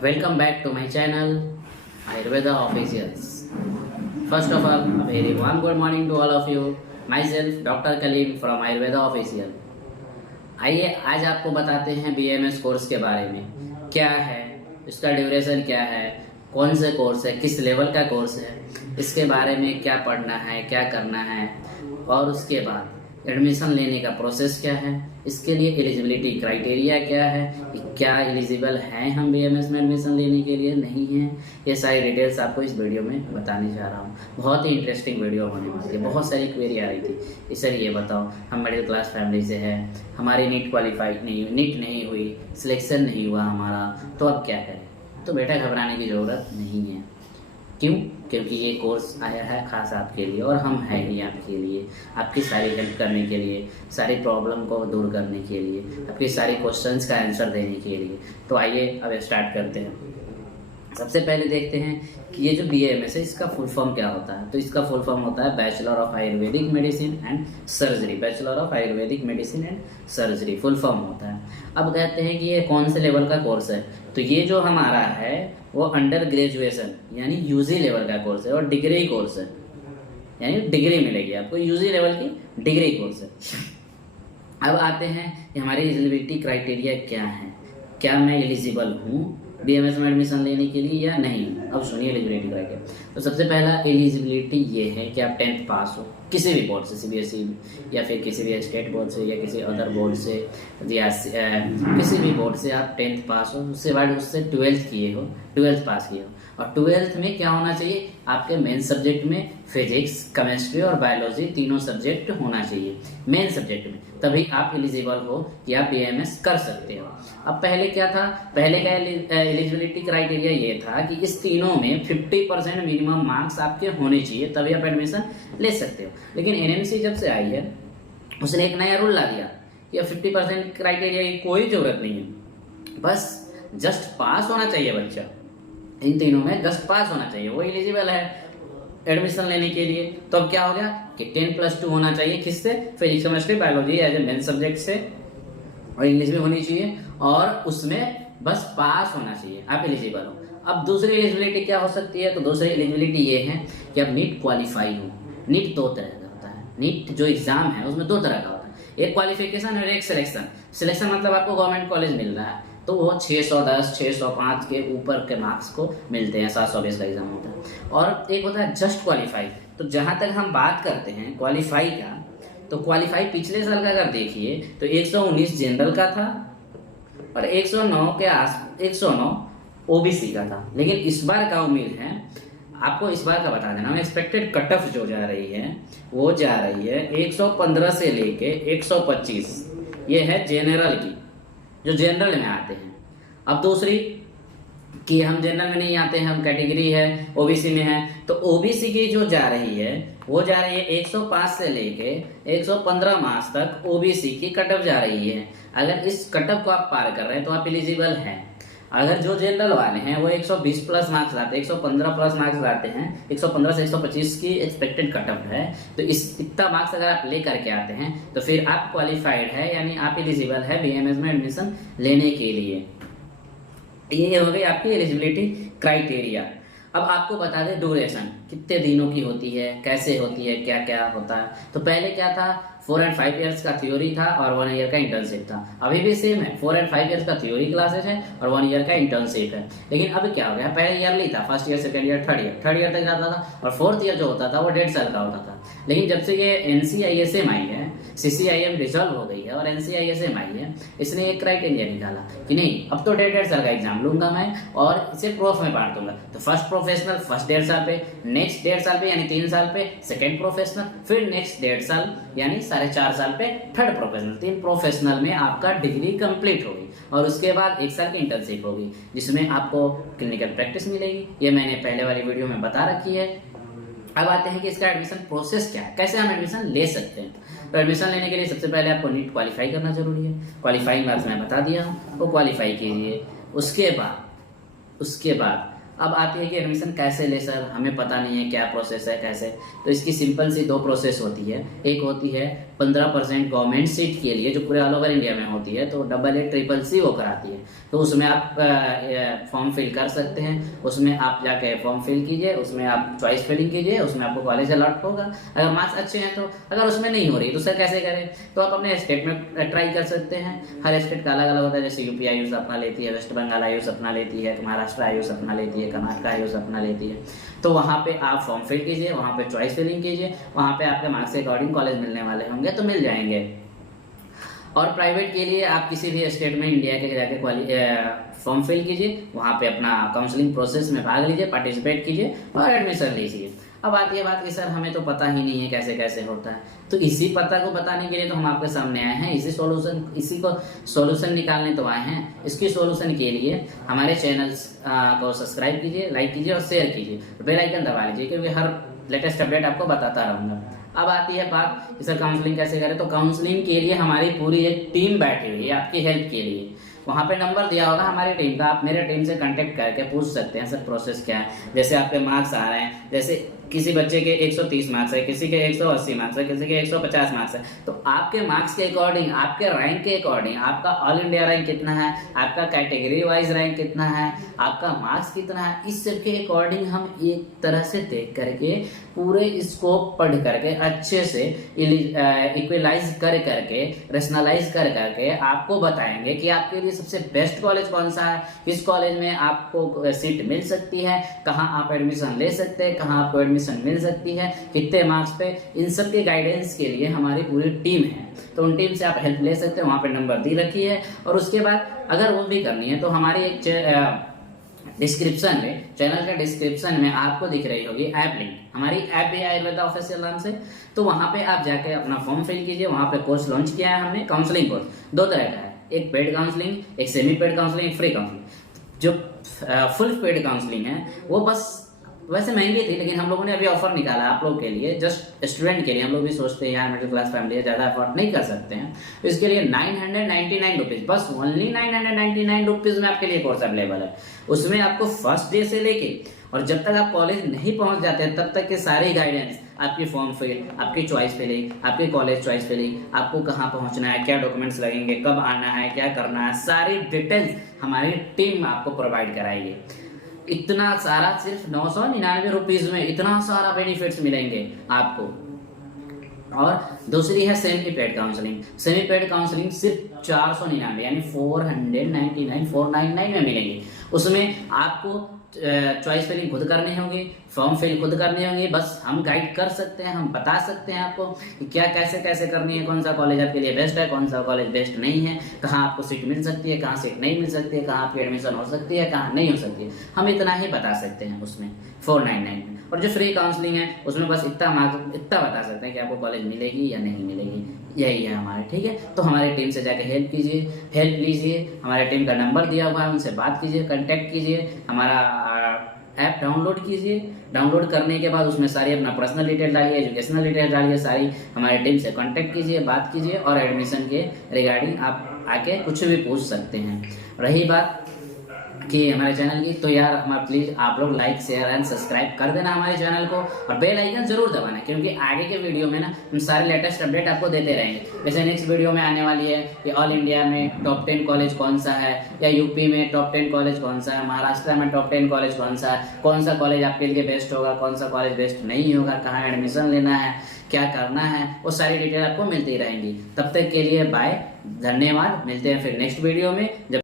Welcome back to my channel Ayurveda Officials. First of all, a very warm good morning to all of you. Myself Dr. Kaleem from Ayurveda Official. आइए आज आपको बताते हैं BAMS course के बारे में। क्या है इसका ड्यूरेशन, क्या है, कौन से कोर्स है, किस लेवल का कोर्स है, इसके बारे में क्या पढ़ना है, क्या करना है, और उसके बाद एडमिशन लेने का प्रोसेस क्या है, इसके लिए एलिजिबिलिटी क्राइटेरिया क्या है, कि क्या एलिजिबल हैं हम BAMS में एडमिशन लेने के लिए, नहीं है, ये सारी डिटेल्स आपको इस वीडियो में बताने जा रहा हूँ। बहुत ही इंटरेस्टिंग वीडियो होने वाली है। बहुत सारी क्वेरी आ रही थी, सर ये बताओ हम मिडिल क्लास फैमिली से है, हमारी नीट नहीं हुई, सिलेक्शन नहीं हुआ हमारा, तो अब क्या करें। तो बेटा घबराने की ज़रूरत नहीं है। क्यों? क्योंकि ये कोर्स आया है खास आपके लिए, और हम हैं ही आपके लिए, आपकी सारी हेल्प करने के लिए, सारी प्रॉब्लम को दूर करने के लिए, आपकी सारी क्वेश्चंस का आंसर देने के लिए। तो आइए अब स्टार्ट करते हैं। सबसे पहले देखते हैं कि ये जो BAMS है इसका फुल फॉर्म क्या होता है। तो इसका फुल फॉर्म होता है bachelor of Ayurvedic medicine and surgery. Bachelor of Ayurvedic medicine and surgery full form होता है। अब कहते हैं कि ये कौन से लेवल का कोर्स है। तो ये जो हमारा है वो अंडर ग्रेजुएशन यानी UG लेवल का कोर्स है, और डिग्री कोर्स है, यानी डिग्री मिलेगी आपको, UG लेवल की डिग्री कोर्स है। अब आते हैं कि हमारी एलिजिबिलिटी क्राइटेरिया क्या है, क्या मैं एलिजिबल हूँ BAMS में एडमिशन लेने के लिए या नहीं। अब सुनिए एलिजिबिलिटी क्राइटेरिया। तो सबसे पहला एलिजिबिलिटी ये है कि आप 10th पास हो किसी भी बोर्ड से, CBSE या फिर किसी भी स्टेट बोर्ड से या किसी अदर बोर्ड से, या किसी भी बोर्ड से आप 10th पास हो, उसके बाद उससे 12th किए हो, 12th पास किए हो। और 12th में क्या होना चाहिए, आपके मेन सब्जेक्ट में फिजिक्स, केमिस्ट्री और बायोलॉजी तीनों सब्जेक्ट होना चाहिए मेन सब्जेक्ट में, तभी आप एलिजिबल हो कि आप BAMS कर सकते हो। अब पहले क्या था, पहले का एलिजिबिलिटी क्राइटेरिया ये था कि इस तीनों में 50% मिनिमम मार्क्स आपके होने चाहिए, तभी आप एडमिशन ले सकते हो। लेकिन NMC जब से आई है उसने एक नया रूल ला दिया कि अब 50% क्राइटेरिया की कोई जरूरत नहीं है, बस जस्ट पास होना चाहिए बच्चा, इन तीनों में जस्ट पास होना चाहिए, वो एलिजिबल है एडमिशन लेने के लिए। तो अब क्या हो गया कि 10+2 होना चाहिए, किससे, physics, chemistry, biology as a main subject से, और इंग्लिश भी होनी चाहिए, और उसमें बस पास होना चाहिए, आप एलिजिबल हो। अब दूसरी एलिजिबिलिटी क्या हो सकती है, तो दूसरी एलिजिबिलिटी ये है कि आप नीट क्वालिफाई हो। नीट दो तरह का होता है, नीट जो एग्जाम है उसमें दो तरह का होता है, एक क्वालिफिकेशन और एक सिलेक्शन। सिलेक्शन मतलब आपको गवर्नमेंट कॉलेज मिल रहा है, तो वो 610, 605 के ऊपर के मार्क्स को मिलते हैं, 720 का एग्जाम होता है। और एक होता है जस्ट क्वालिफाई। तो जहाँ तक हम बात करते हैं क्वालिफाई का, तो क्वालिफाई पिछले साल का अगर देखिए तो 119 जनरल का था और 109 OBC का था। लेकिन इस बार का उम्मीद है, आपको इस बार का बता देना, एक्सपेक्टेड कट ऑफ जो जा रही है वो जा रही है 115 से लेके 125, ये है जनरल की, जो जनरल में आते हैं। अब दूसरी कि हम जनरल में नहीं आते हैं, हम कैटेगरी है OBC में है, तो OBC की जो जा रही है वो जा रही है 105 से लेके 115 मार्क्स तक OBC की कटअप जा रही है। अगर इस कटअप को आप पार कर रहे हैं तो आप एलिजिबल हैं। अगर जो जनरल वाले हैं वो 120 प्लस मार्क्स लाते हैं, 115 प्लस मार्क्स लाते हैं, 115 से 125 की एक्सपेक्टेड कटअप है, तो इतना मार्क्स अगर आप ले करके आते हैं तो फिर आप क्वालिफाइड है, यानी आप एलिजिबल है BAMS में एडमिशन लेने के लिए। ये हो गई आपकी एलिजिबिलिटी क्राइटेरिया। अब आपको बता दें ड्यूरेशन कितने दिनों की होती है, कैसे होती है, क्या क्या होता है। तो पहले क्या था, 4 और 5 ईयर्स का थ्योरी था और 1 ईयर का इंटर्नशिप था। अभी भी सेम है, 4 और 5 ईयर्स का थ्योरी क्लासेस है और 1 ईयर का इंटर्नशिप है। लेकिन अब क्या हो गया, पहले ईयरली था, first year, second year, third year तक जाता था, और 4th ईयर जो होता था वो 1.5 साल का होता था। लेकिन जब से ये NCISM आई है, CCIM डिसॉल्व हो गई है और NCISM आई है, इसने एक क्राइटेरिया निकाला कि नहीं अब तो 1.5 साल का एग्जाम लूंगा मैं और इसे प्रोफ में बांट दूंगा। तो फर्स्ट प्रोफेशनल फर्स्ट 1.5 साल पे, नेक्स्ट 1.5 साल पे यानी 3 साल पे सेकंड प्रोफेशनल, फिर नेक्स्ट 1.5 साल यानी 4.5 साल पे थर्ड प्रोफेशनल। 3 प्रोफेशनल में आपका डिग्री कंप्लीट होगी और उसके बाद 1 साल की इंटर्नशिप होगी, जिसमें आपको क्लिनिकल प्रैक्टिस मिलेगी। ये मैंने पहले वाली वीडियो में बता रखी है। अब आते हैं कि इसका एडमिशन प्रोसेस क्या है, कैसे हम एडमिशन ले सकते हैं। तो एडमिशन लेने के लिए सबसे पहले आपको नीट क्वालिफाई करना जरूरी है। क्वालिफाइंग मार्क्स मैं बता दिया हूँ, वो क्वालिफाई कीजिए। उसके बाद अब आती है कि एडमिशन कैसे ले सर, हमें पता नहीं है क्या प्रोसेस है कैसे। तो इसकी सिंपल सी 2 प्रोसेस होती है। एक होती है 15% गवर्नमेंट सीट के लिए जो पूरे ऑल ओवर इंडिया में होती है, तो AA CCC वो कराती है। तो उसमें आप फॉर्म फिल कर सकते हैं, उसमें आप जाके फॉर्म फिल कीजिए, उसमें आप चॉइस फिलिंग कीजिए, उसमें आपको कॉलेज अलॉट होगा। अगर मार्क्स अच्छे हैं तो, अगर उसमें नहीं हो रही तो सर कैसे करें, तो आप अपने स्टेट में ट्राई कर सकते हैं। हर स्टेट का अलग अलग होता है, जैसे यूपी आयुष अपना लेती है, वेस्ट बंगाल आयुष अपना लेती है, महाराष्ट्र आयुष अपना लेती है, कर्नाटक आयुष अपना लेती है। तो वहाँ पे आप फॉर्म फिल कीजिए, वहाँ पे चॉइस फिलिंग कीजिए, वहाँ पे आपके मार्क्स के अकॉर्डिंग कॉलेज मिलने वाले होंगे तो मिल जाएंगे। और प्राइवेट के लिए आप किसी भी स्टेट में इंडिया के जाके फॉर्म फिल कीजिए, वहाँ पे अपना काउंसलिंग प्रोसेस में भाग लीजिए, पार्टिसिपेट कीजिए और एडमिशन लीजिए। अब आती है बात कि सर हमें तो पता ही नहीं है कैसे कैसे होता है, तो इसी पता को बताने के लिए तो हम आपके सामने आए हैं, इसी को सॉल्यूशन निकालने तो आए हैं। इसकी सॉल्यूशन के लिए हमारे चैनल्स को सब्सक्राइब कीजिए, लाइक कीजिए और शेयर कीजिए, बेल आइकन दबा लीजिए, क्योंकि हर लेटेस्ट अपडेट आपको बताता रहूँगा। अब आती है बात कि सर काउंसलिंग कैसे करें, तो काउंसलिंग के लिए हमारी पूरी एक टीम बैठी हुई है आपकी हेल्प के लिए। वहाँ पे नंबर दिया होगा हमारी टीम का, आप मेरे टीम से कांटेक्ट करके पूछ सकते हैं सर प्रोसेस क्या है। जैसे आपके मार्क्स आ रहे हैं, जैसे किसी बच्चे के 130 मार्क्स है, किसी के 180 मार्क्स है, किसी के 150 मार्क्स है, तो आपके मार्क्स के अकॉर्डिंग, आपके रैंक के अकॉर्डिंग, आपका ऑल इंडिया रैंक कितना है, आपका कैटेगरी वाइज रैंक कितना है, आपका मार्क्स कितना है, इस सब के अकॉर्डिंग हम एक तरह से देख करके पूरे स्कोप पढ़ करके अच्छे से इक्वलाइज कर करके रेशनलाइज कर करके आपको बताएंगे कि आपके लिए सबसे बेस्ट कॉलेज कौन सा है, किस कॉलेज में आपको सीट मिल सकती है, कहाँ आप एडमिशन ले सकते हैं, कहाँ आपको एडमिशन मिल सकती है, कितने मार्क्स पे। इन सब के गाइडेंस के लिए हमारी पूरी टीम है, तो उन टीम से आप हेल्प ले सकते हैं। वहाँ पे नंबर दी रखी है। और उसके बाद अगर वो भी करनी है तो हमारी एक डिस्क्रिप्शन में, चैनल के डिस्क्रिप्शन में आपको दिख रही होगी ऐप लिंक, हमारी ऐप भी है आयुर्वेदा ऑफिशियल नाम से। तो वहाँ पे आप जाके अपना फॉर्म फिल कीजिए। वहाँ पे कोर्स लॉन्च किया है हमने, काउंसलिंग कोर्स 2 तरह का है, एक पेड काउंसलिंग, एक सेमी पेड काउंसलिंग, एक फ्री काउंसलिंग। जो फुल पेड काउंसलिंग है वो बस वैसे महंगी थी, लेकिन हम लोगों ने अभी ऑफर निकाला आप लोग के लिए, जस्ट स्टूडेंट के लिए। हम लोग भी सोचते हैं यार मिडिल क्लास फैमिली है, ज़्यादा अफोर्ड नहीं कर सकते हैं, तो इसके लिए 999 रुपीज़, बस ओनली 999 रुपीज़ में आपके लिए कोर्स अवेलेबल है। उसमें आपको फर्स्ट डे से लेके और जब तक आप कॉलेज नहीं पहुंच जाते हैं तब तक के सारे गाइडेंस, आपकी फॉर्म फिल, आपकी चॉइस फिलिंग, आपके कॉलेज चॉइस फिलिंग, आपको कहाँ पहुंचना है, क्या डॉक्यूमेंट्स लगेंगे, कब आना है, क्या करना है, सारी डिटेल्स हमारी टीम आपको प्रोवाइड कराएगी। इतना सारा सिर्फ 999 रुपीज में इतना सारा बेनिफिट्स मिलेंगे आपको। और दूसरी है semi paid counselling. Semi paid counselling सिर्फ 499 यानी 499 में मिलेंगी। उसमें आपको चॉइस फिलिंग खुद करनी होगी, फॉर्म फिल खुद करनी होगी, बस हम गाइड कर सकते हैं, हम बता सकते हैं आपको कि क्या कैसे कैसे करनी है, कौन सा कॉलेज आपके लिए बेस्ट है, कौन सा कॉलेज बेस्ट नहीं है, कहाँ आपको सीट मिल सकती है, कहाँ सीट नहीं मिल सकती है, कहाँ आपकी एडमिशन हो सकती है, कहाँ नहीं हो सकती है, हम इतना ही बता सकते हैं उसमें 499 में। और जो फ्री काउंसलिंग है उसमें बस इतना बता सकते हैं कि आपको कॉलेज मिलेगी या नहीं मिलेगी, यही है हमारे। ठीक है, तो हमारी टीम से जाके हेल्प कीजिए, हेल्प लीजिए, हमारे टीम का नंबर दिया हुआ है, उनसे बात कीजिए, कांटेक्ट कीजिए, हमारा ऐप डाउनलोड कीजिए। डाउनलोड करने के बाद उसमें सारी अपना पर्सनल डिटेल डालिए, एजुकेशनल डिटेल डालिए, सारी हमारी टीम से कांटेक्ट कीजिए, बात कीजिए और एडमिशन के रिगार्डिंग आप आके कुछ भी पूछ सकते हैं। रही बात कि हमारे चैनल की, तो यार हमारा प्लीज़ आप लोग लाइक शेयर एंड सब्सक्राइब कर देना हमारे चैनल को और बेल आइकन जरूर दबाना, क्योंकि आगे के वीडियो में ना हम सारे लेटेस्ट अपडेट आपको देते रहेंगे। जैसे नेक्स्ट वीडियो में आने वाली है कि ऑल इंडिया में टॉप 10 कॉलेज कौन सा है, या यूपी में टॉप 10 कॉलेज कौन सा है, महाराष्ट्र में टॉप 10 कॉलेज कौन सा है, कौन सा कॉलेज आपके लिए बेस्ट होगा, कौन सा कॉलेज बेस्ट नहीं होगा, कहाँ एडमिशन लेना है, क्या करना है, वो सारी डिटेल आपको मिलती रहेंगी। तब तक के लिए बाय, धन्यवाद। मिलते हैं फिर नेक्स्ट वीडियो में। जब